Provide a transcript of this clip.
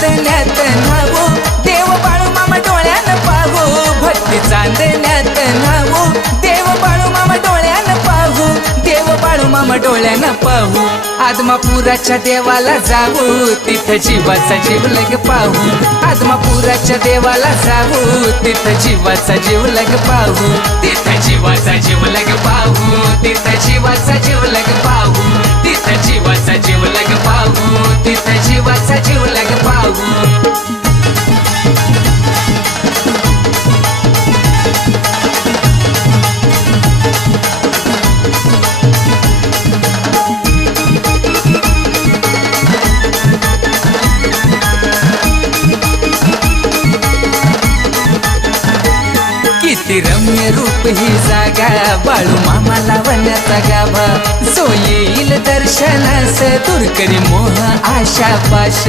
चांदण्यात न्हावू देव बाळू मामा डोळ्यानं पाहू भक्ती चांदण्यात न्हावू देव बाळू मामा डोळ्यानं पाहू देव बाळू मामा डोळ्यानं पाहू आदमापुराच्या देवाला जाऊ तिथं जीवाचा जीवलग पाहू आदमापुराच्या देवाला जाऊ तिथं जीवाचा जीवलग पाहू तिथं जीवाचा जीवलग पाहू तिथं जीवाचा जीवलग पाहू तिथं जीवाचा जीवलग पाहू तिथं जीवाचा जीवलग पाहू किती रम्य रूप ही जागा बाळू मामाला वनाचा गाभा जो येईल दर्शनास दूर करी मोह आशा पाश